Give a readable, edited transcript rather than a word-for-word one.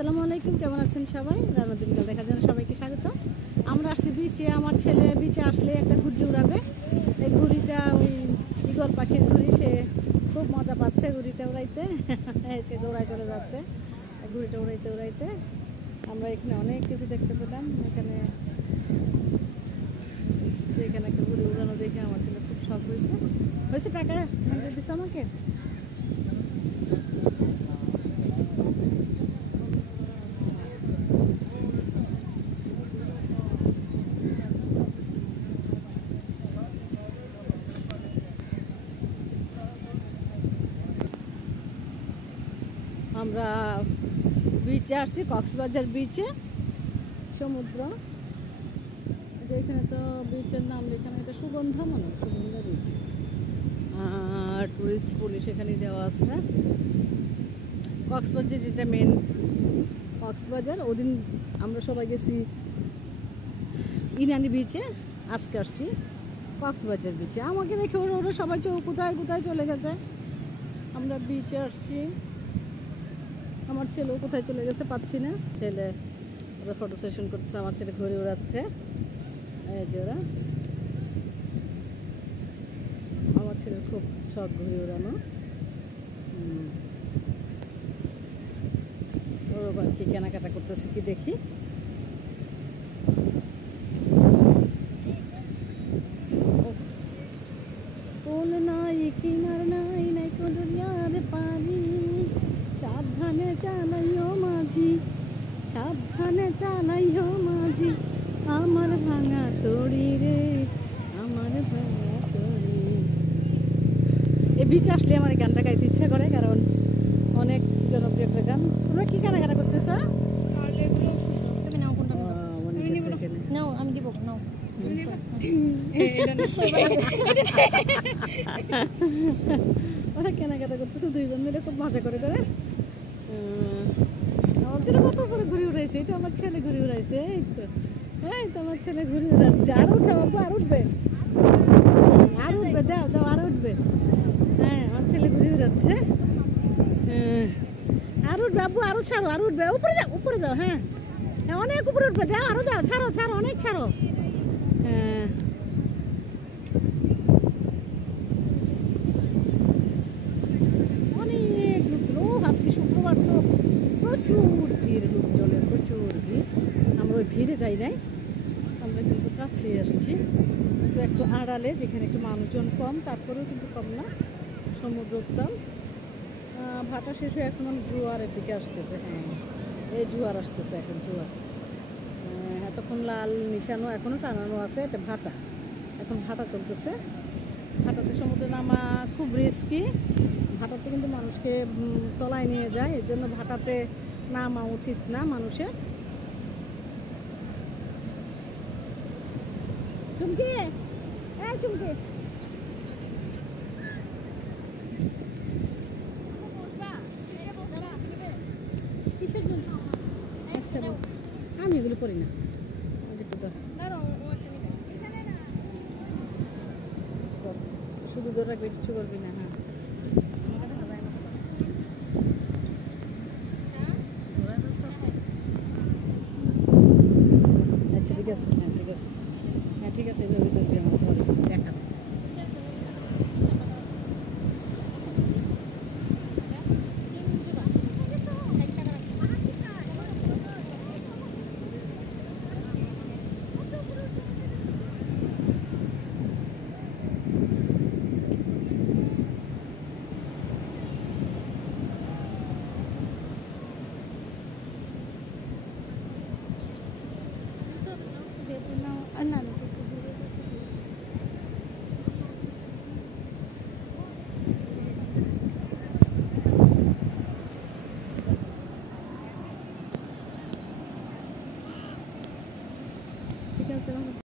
আসসালামু আলাইকুম, কেমন আছেন সবাই? রান্না দিনকাল দেখার জন্য সবাইকে স্বাগত। আমরা আসছি বিচে। আমার ছেলে বিচে আসলে একটা ঘুড়ি উড়াবে। এই ঘুড়িটা ওই ঈগল পাখির ঘুড়ি, সে খুব মজা পাচ্ছে ঘুড়িটা উড়াইতে। সে দৌড়ায় চলে যাচ্ছে ঘুড়িটা উড়াইতে উড়াইতে। আমরা এখানে অনেক কিছু দেখতে পেলাম। এখানে একটা ঘুড়ি উড়ানো দেখে আমার ছেলে খুব শখ হয়েছে। টাকা দিচ্ছে আমাকে। আমরা বিচে আসছি, কক্সবাজার বিচে, সমুদ্র। এখানে তো বিচের নাম লেখানো, এটা সুগন্ধা মনে হয়, সুগন্ধা বিচ। আর টুরিস্ট পুলিশ এখানে দেওয়া আছে। কক্সবাজার যেটা মেন কক্সবাজার, ওদিন আমরা সবাই গেছি ইনানি বিচে, আজকে আসছি কক্সবাজার বিচে। আমাকে দেখে ওরা সবাই কোথায় কোথায় চলে গেছে। আমরা বিচে আসছি, আমার ছেলেও কোথায় চলে গেছে পাচ্ছি না। ছেলে ওরা ফটো সেশন করছে, আমার ছেলে ঘুরে উড়াচ্ছে। এই যে ওরা, আমার ছেলের খুব শখ ঘুরে উড়ানো। ওরা কি কেনাকাটা করতেছে কি দেখি। কোল নাই কিনার নাই নাই কলরিয়ার পানি, সাবধানে চালাইও মাঝি, সাবধানে চালাইও মাঝি, আমার ভাঙা তড়ি রে, আমার ভাঙা তড়ি। এই বিচে আসলে আমার গানটা গাইতে ইচ্ছা করে, কারণ অনেক জনপ্রিয় একটা গান। তোমরা কি কেনাকাটা করতেছ? তুমি নাও, কোনটা নাও? আমি দিব, নাও। ওরা কেনাকাটা করতেছে, দুই বোন মিলে খুব মজা করে করে। আমার ছেলে কত করে ঘুরে উড়াইছে, এটা আমার ছেলে ঘুরে উড়াইছে। এই তো আমার ছেলে ঘুরে উড়াচ্ছে। আর উঠে বাবু, আর উঠবে, আর উঠবে, দাও দাও, আর উঠবে। হ্যাঁ, আমার ছেলে ঘুরে উড়াচ্ছে। আর উঠবে আব্বু, আরো ছাড়ো, আর উঠবে, উপরে যাও, উপরে যাও। হ্যাঁ, অনেক উপরে উঠবে, দাও আরো, দাও, ছাড়ো ছাড়ো, অনেক ছাড়ো। হ্যাঁ, অনেক লোক। আজকে শুক্রবার তো প্রচুর ভিড়, লোকজনের প্রচুর ভিড়। আমরা ওই ভিড়ে যাই নাই, আমরা কিন্তু কাছে আসছি, কিন্তু একটু আড়ালে, যেখানে একটু মানুষজন কম, তারপরেও কিন্তু কম না। সমুদ্র উত্তাল, ভাটা শেষ হয়ে এখন জোয়ারের দিকে আসতেছে। হ্যাঁ, এই জোয়ার আসতেছে এখন, জোয়ার। এতক্ষণ লাল নিশানো এখনও টানানো আছে, এটা ভাটা, এখন ভাটা চলতেছে। ভাটাতে সমুদ্রে নামা খুব রিস্কি। ভাটাতে কিন্তু মানুষকে তলায় নিয়ে যায়, এর জন্য ভাটাতে নামা উচিত না মানুষের। চুমকি, এই চুমকি, কিসের জন্য? আচ্ছা, আমি এগুলো করি না। শুধু ধরে রাখবে, কিছু করবি না। হ্যাঁ, আচ্ছা ঠিক আছে। হ্যাঁ ঠিক আছে, হ্যাঁ ঠিক আছে, এভাবে ধরবি, আমার ধরে দেখা। No,